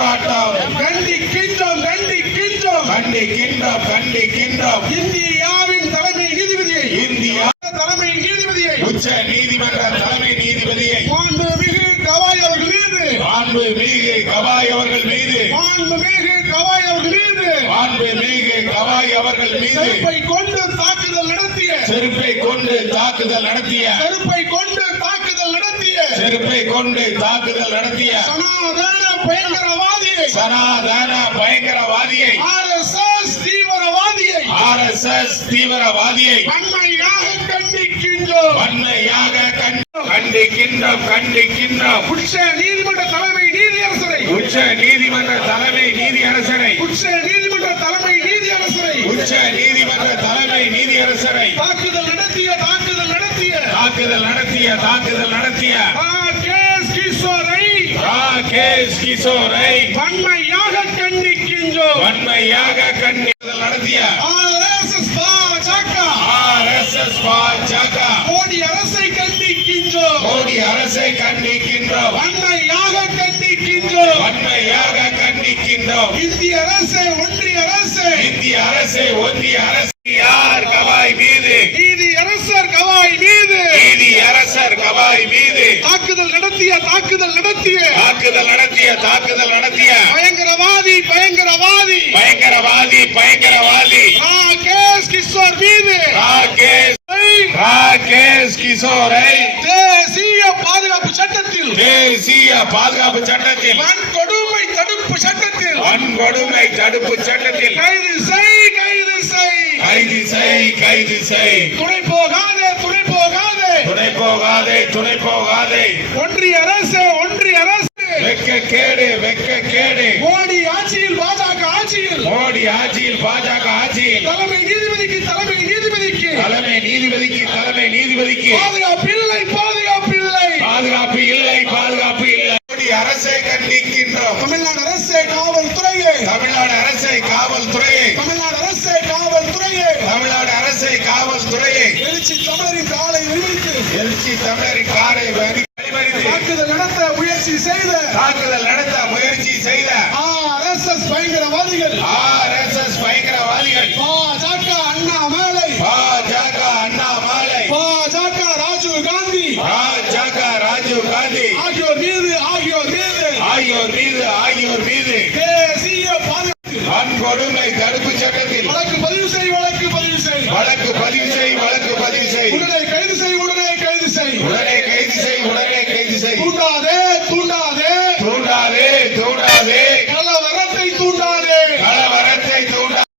போராட்டம் கண்டிக்கின்றோம் கண்டிக்கின்றோம் கண்டிக்கின்றோம் கண்டிக்கின்றோம். இந்தியாவின் தலைமை நீதிபதியை தலைமை நீதிபதியை உச்ச நீதிமன்ற தலைமை நீதிபதியை மாண்புமிகு கவாய் அவர்கள் மீது மாண்புமிகு கவாய் அவர்கள் மீது மாண்புமிகு கவாய் அவர்கள் மீது மாண்புமிகு கவாய் அவர்கள் மீது செருப்பை கொண்டு தாக்குதல் நடத்திய செருப்பை கொண்டு தாக்குதல் நடத்திய செருப்பை கொண்டு தாக்குதல் நடத்திய செருப்பை கொண்டு தாக்குதல் நடத்திய சனாதன பயங்கரவாதியை சனாதன பயங்கரவாதியை RSS தீவிரவாதியை RSS தீவிரவாதியை வன்மையாக கண்டிக்கின்றோம் வன்மையாக கண்டிக்கின்றோம் கண்டிக்கின்றோம். உச்ச நீதிமன்ற தலைமை நீதியரசரை உச்ச நீதிமன்ற தலைமை நீதியரசரை உச்ச நீதிமன்ற தலைமை நீதியரசரை உச்ச நீதிமன்ற தலைமை நீதியரசரை தாக்குதல் நடத்திய தாக்குதல் நடத்திய தாக்குதல் நடத்திய தாக்குதல் நடத்திய ராகேஷ் கிஷோரை ராகேஷ் கிஷோரை வன்மையாக கண்டிக்கின்றோம் வன்மையாக கண்டித்தல் நடத்திய RSS பாஜக மோடி அரசை கண்டிக்கின்றோம் மோடி அரசை கண்டிக்கின்றோம் வன்மையாக கண்டிக்கின்றோம் வன்மையாக கண்டிக்கின்றோம். இந்திய அரசு ஒன்றிய அரசு இந்திய அரசு ஒன்றிய அரசு யார் கவாய் மீது நீதி அரசர் கவாய் மீது நீதி அரசர் கவாய் மீது தாக்குதல் நடத்திய தாக்குதல் நடத்திய தாக்குதல் நடத்திய தாக்குதல் நடத்திய பயங்கரவாதி பயங்கரவாதி பயங்கரவாதி பயங்கரவாதி ராகேஷ் கிஷோர் மீது ராகேஷ் கிஷோரை தேசிய பாதுகாப்பு சட்டத்தில் தேசிய பாதுகாப்பு சட்டத்தில் வன்கொடுமை தடுப்பு சட்டத்தில் வன்கொடுமை தடுப்பு சட்டத்தில் கைது செய் கைது செய் கைது செய் கைது செய். துணை போகாதே துணை போகாதே துணை போகாதே துணை போகாதே. ஒன்றிய அரசு ஒன்றிய அரசு வெக்க கேடு வெக்க கேடு. மோடி ஆட்சியில் பாஜக ஆட்சியில் மோடி ஆட்சியில் பாஜக ஆட்சியில் தலைமை நீதிபதிக்கு தலைமை நீதிபதிக்கு தலைமை நீதிபதிக்கு தலைமை நீதிபதிக்கு பாதுகாப்பில்லை பாதுகாப்பில்லை பாதுகாப்பு இல்லை பாதுகாப்பு இல்லை. மோடி அரசை கண்டிக்கின்றோம். தமிழ்நாடு அரசை காவல்துறையை தமிழ்நாடு அரசை காவல்துறையை தமிழ்நாடு அரசை காவல்துறையை தமிழ்நாடு அரசை காவல்துறையை எழுச்சி தமிழரின் காலை விரித்து எழுச்சி தமிழரின் காரை வழிமறித்து தாக்குதல் நடத்த முயற்சி செய்த தாக்குதல் நடத்த முயற்சி செய்த RSS பயங்கரவாதிகள் RSS பயங்கரவாதிகள் பாஜக அண்ணாமலை பாஜக அண்ணாமலை பாஜக ராஜீவ் காந்தி பாஜக ராஜீவ் காந்தி ஆகியோர் மீது ஆகியோர் மீது ஆகியோர் மீது ஆகியோர் மீது தேசிய பாதுகாப்பு வன்கொடுமை தடுப்பு சட்டத்தில் வழக்கு பதிவு செய் வழக்கு பதிவு செய் வழக்கு பதிவு செய் வழக்கு பதிவு செய். உடனே